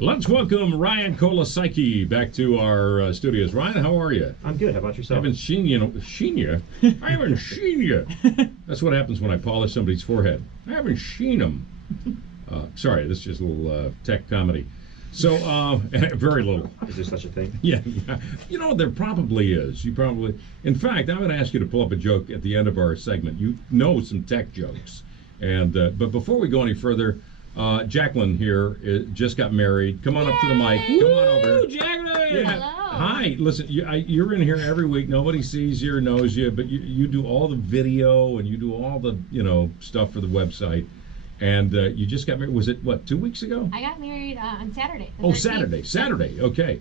Let's welcome Ryan Kolasaki back to our studios. Ryan, how are you? I'm good. How about yourself? I haven't seen you. I haven't seen you. That's what happens when I polish somebody's forehead. I haven't seen him. Sorry, this is just a little tech comedy. So, very little. Is there such a thing? Yeah. You know, there probably is. In fact, I'm going to ask you to pull up a joke at the end of our segment. You know some tech jokes. But before we go any further, Jacqueline here just got married. Come on up to the mic. Come on over. Jacqueline! Yeah. Hello. Hi. Listen, you're in here every week. Nobody sees you or knows you, but you do all the video and you do all the stuff for the website. And you just got married. Was it, 2 weeks ago? I got married on Saturday. Oh, Saturday. Okay.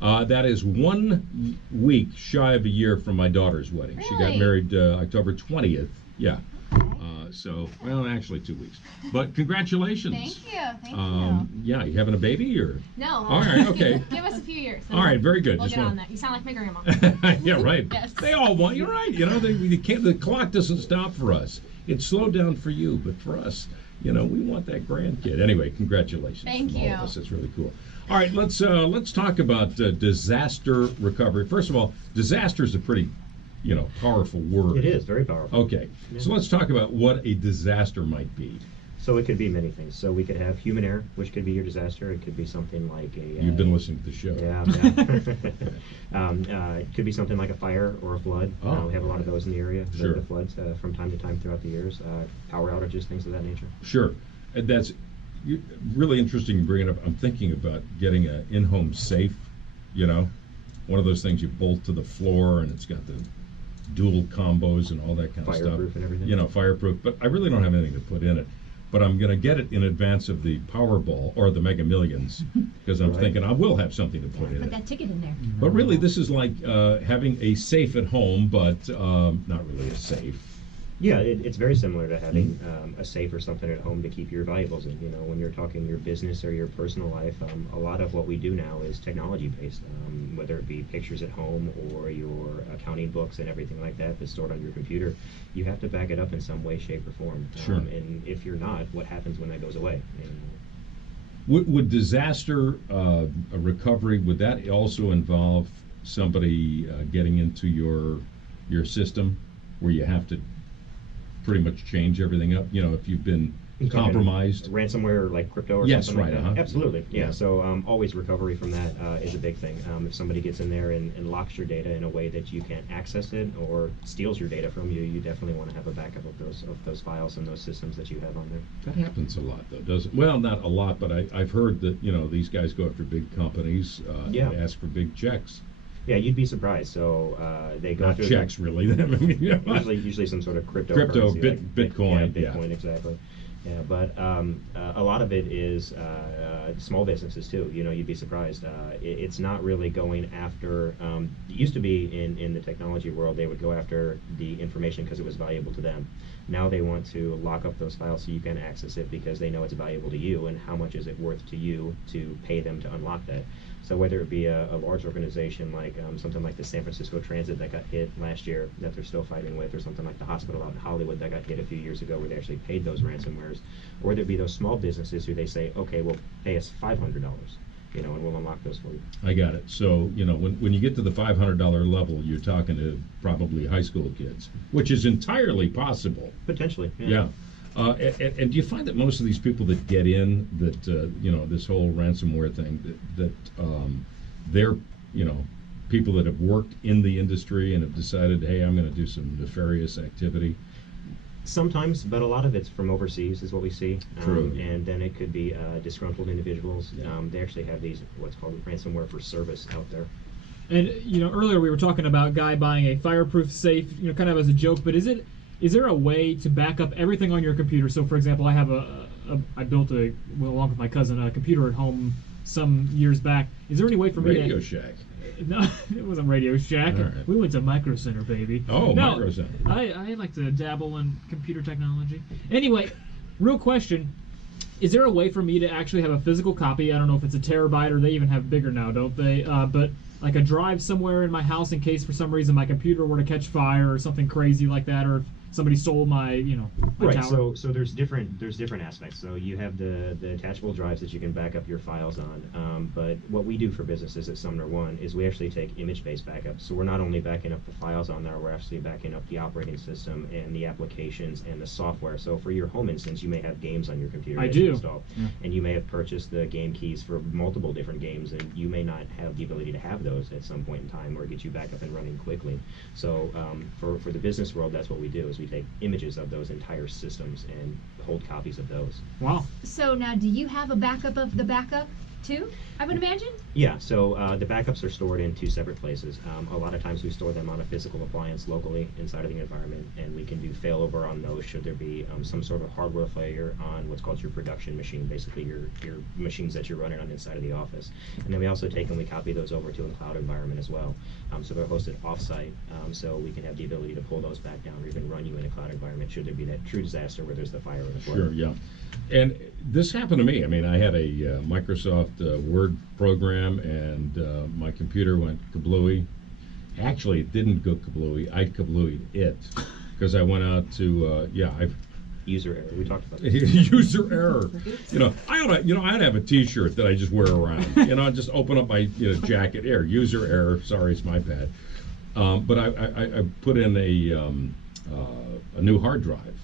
That is 1 week shy of a year from my daughter's wedding. Really? She got married October 20th. Yeah. Well, actually 2 weeks. But congratulations. Thank you. Yeah, you having a baby or? No. All right, okay. Give us a few years. All right, very good. We'll get on that. You sound like my grandma. Yeah, right. Yes. They all want. You're right. They can't. The clock doesn't stop for us. It slowed down for you, but for us, we want that grandkid. Anyway, congratulations. Thank from you. All of us. It's really cool. All right, let's talk about disaster recovery. First of all, disaster is a pretty powerful word. It is very powerful. Okay, Yeah. So let's talk about what a disaster might be. So it could be many things. So we could have human error, which could be your disaster. It could be something like a... You've been listening to the show. Yeah. It could be something like a fire or a flood. Oh. We have a lot of those in the area, Sure. the floods from time to time throughout the years. Power outages, things of that nature. Sure. And that's really interesting to bring it up. I'm thinking about getting an in-home safe, one of those things you bolt to the floor and it's got the dual combos and all that kind of stuff. Fireproof and everything. Fireproof. But I really don't have anything to put in it. But I'm going to get it in advance of the Powerball or the Mega Millions because I'm thinking I will have something to put in Put it. that ticket in there. But really, this is like having a safe at home, but not really a safe. Yeah, it's very similar to having a safe or something at home to keep your valuables in. When you're talking your business or your personal life, a lot of what we do now is technology based, whether it be pictures at home or your accounting books and everything like that that's stored on your computer. You have to back it up in some way, shape, or form. Sure. And if you're not, what happens when that goes away? Would disaster recovery, would that also involve somebody getting into your system where you have to pretty much change everything up, if you've been compromised? Ransomware like crypto or Yes, something right, like that? uh-huh. Absolutely, yeah. Yeah. So always recovery from that is a big thing. If somebody gets in there and locks your data in a way that you can't access it or steals your data from you, you definitely want to have a backup of those files and those systems that you have on there. That happens a lot, though, doesn't it? Well, not a lot, but I've heard that, these guys go after big companies Yeah. and ask for big checks. Yeah, you'd be surprised. So they go Not through checks, really. usually some sort of Crypto, cryptocurrency, Bitcoin. Yeah, Bitcoin, exactly. Yeah, but a lot of it is small businesses too. You'd be surprised. It's not really going after. It used to be in the technology world, they would go after the information because it was valuable to them. Now they want to lock up those files so you can access it because they know it's valuable to you, and how much is it worth to you to pay them to unlock that. So whether it be a large organization like something like the San Francisco Transit that got hit last year that they're still fighting with, or something like the hospital out in Hollywood that got hit a few years ago where they actually paid those ransomwares, or whether it be those small businesses who they say, okay, well, pay us $500, and we'll unlock those for you. I got it. So, when you get to the $500 level, you're talking to probably high school kids, which is entirely possible. Potentially, Yeah. And do you find that most of these people that get in, that this whole ransomware thing, that they're people that have worked in the industry and have decided, hey, I'm going to do some nefarious activity? Sometimes, but a lot of it's from overseas is what we see. True. And then it could be disgruntled individuals. Yeah. They actually have these what's called ransomware for service out there. And earlier we were talking about a guy buying a fireproof safe, kind of as a joke. But is there a way to back up everything on your computer? So, for example, I have I built along with my cousin, a computer at home some years back. Is there any way for me to... Radio Shack. No, it wasn't Radio Shack. Right. We went to Micro Center, baby. Oh, no, Micro Center. I like to dabble in computer technology. Anyway, real question. Is there a way for me to actually have a physical copy? I don't know if it's a terabyte or they even have bigger now, don't they? But like a drive somewhere in my house in case for some reason my computer were to catch fire or something crazy like that, or somebody stole my my Right. tower. So there's different aspects. So you have the attachable drives that you can back up your files on. But what we do for businesses at SumnerOne is we actually take image-based backups. So we're not only backing up the files on there, we're actually backing up the operating system and the applications and the software. So for your home instance, you may have games on your computer I that you do. install, and you may have purchased the game keys for multiple different games, and you may not have the ability to have those at some point in time or get you back up and running quickly. So for the business world, that's what we do, is we take images of those entire systems and hold copies of those. Wow. So now, do you have a backup of the backup too? I would imagine. Yeah, so the backups are stored in two separate places. A lot of times we store them on a physical appliance locally inside of the environment, and we can do failover on those should there be some sort of hardware failure on what's called your production machine, basically your machines that you're running on inside of the office. And then we also take and we copy those over to a cloud environment as well. So they're hosted off-site, so we can have the ability to pull those back down or even run you in a cloud environment should there be that true disaster where there's the fire or the flood. Sure, yeah. And this happened to me. I mean, I had a Microsoft Word program, and my computer went kablooey. Actually, it didn't go kablooey. I kablooeyed it because I went out to User error. We talked about that. user error. I ought to have a T-shirt that I just wear around. Just open up my jacket. User error. Sorry, it's my bad. But I put in a new hard drive,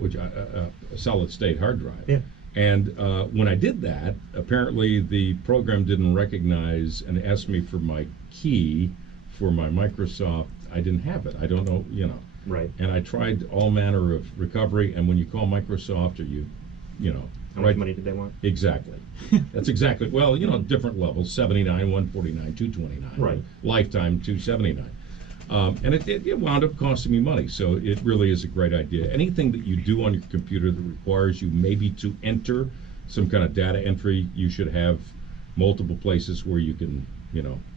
which a solid state hard drive. Yeah. And when I did that, apparently the program didn't recognize and asked me for my key for my Microsoft. I didn't have it. I don't know, Right. And I tried all manner of recovery. And when you call Microsoft, or How much money did they want? Exactly. That's exactly. Well, different levels: 79, 149, 229. Right. Lifetime 279. And it wound up costing me money. So it really is a great idea. Anything that you do on your computer that requires you maybe to enter some kind of data entry, you should have multiple places where you can,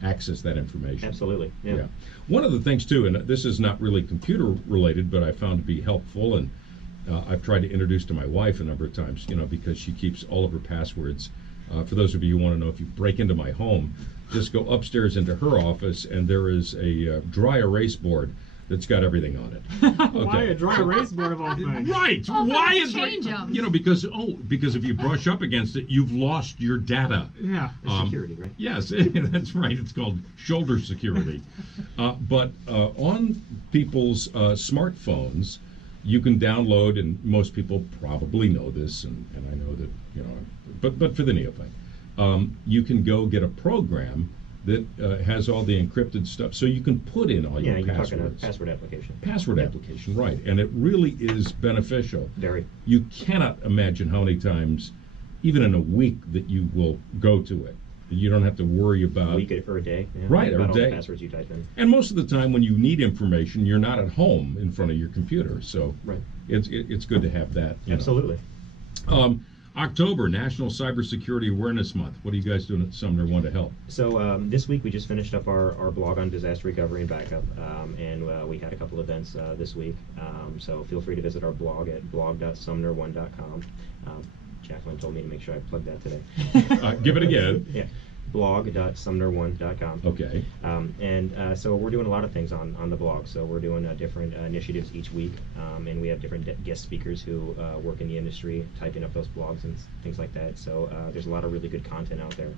access that information. Absolutely. Yeah. One of the things too, and this is not really computer related, but I found to be helpful, and I've tried to introduce to my wife a number of times, because she keeps all of her passwords. For those of you who want to know, if you break into my home, just go upstairs into her office, and there is a dry erase board that's got everything on it. Why a dry erase board of all things? Right. Oh, Why let's is change 'em. because if you brush up against it, you've lost your data. Yeah. Security, right? Yes, that's right. It's called shoulder security. But on people's smartphones, you can download, and most people probably know this, and I know that, but for the neophyte, you can go get a program that has all the encrypted stuff, so you can put in all Yeah, your you're talking a passwords. password application. Password application, right? And it really is beneficial. Very. You cannot imagine how many times, even in a week, that you will go to it. You don't have to worry about A week or a day. Yeah, Right, or about a all the day. passwords you type in. And most of the time, when you need information, you're not at home in front of your computer, so Right. it's good to have that. Absolutely. October, National Cybersecurity Awareness Month. What are you guys doing at SumnerOne to help? So this week we just finished up our blog on disaster recovery and backup, and we had a couple events this week. So feel free to visit our blog at blog.sumnerone.com. Jacqueline told me to make sure I plug that today. Give it again. Yeah, blog.sumnerone.com. Okay. So we're doing a lot of things on the blog. So we're doing different initiatives each week, and we have different guest speakers who work in the industry typing up those blogs and things like that. So there's a lot of really good content out there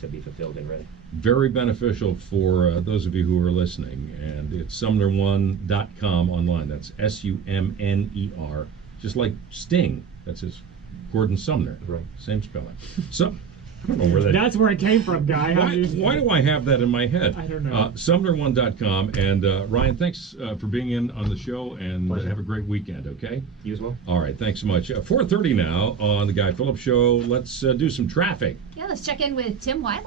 to be fulfilled and read. Very beneficial for those of you who are listening, and it's SumnerOne.com online. That's SUMNER, just like Sting. That's his Gordon Sumner. Right. Same spelling. So I don't know where that. That's where it came from, Guy. Why do I have that in my head? I don't know. SumnerOne.com. And Ryan, thanks for being in on the show, and Pleasure. have a great weekend, okay? You as well. All right, thanks so much. 4:30 now on the Guy Phillips Show. Let's do some traffic. Yeah, let's check in with Tim Weiland.